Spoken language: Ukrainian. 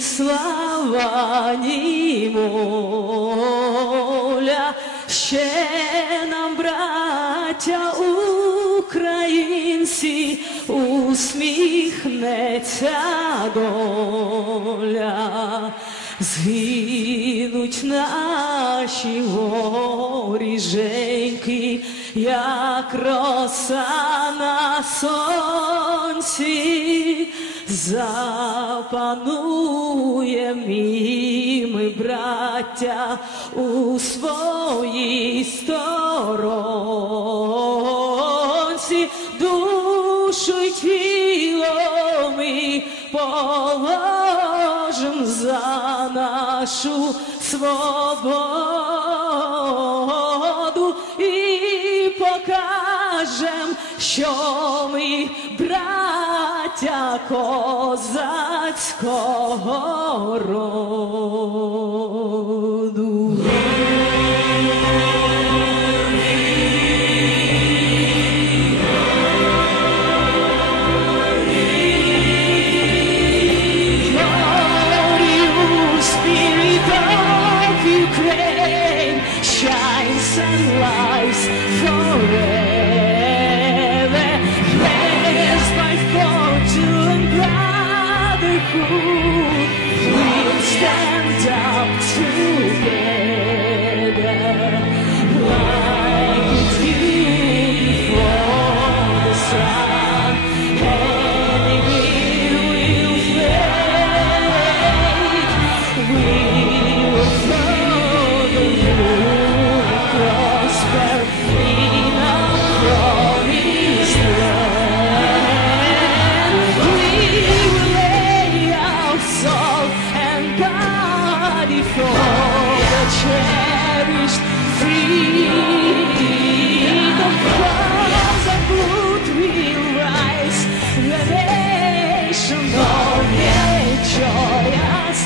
слава, ні воля, ще нам, браття українці, усміхнеться доля, згинуть наші воріженьки, як роса на сонці запануєм і браття, у своїй сторонці, душу й тіло ми положим за нашу свободу і покажем, що ми браття козацького роду. to Free the Clouds of blood will rise, the nation all joyous.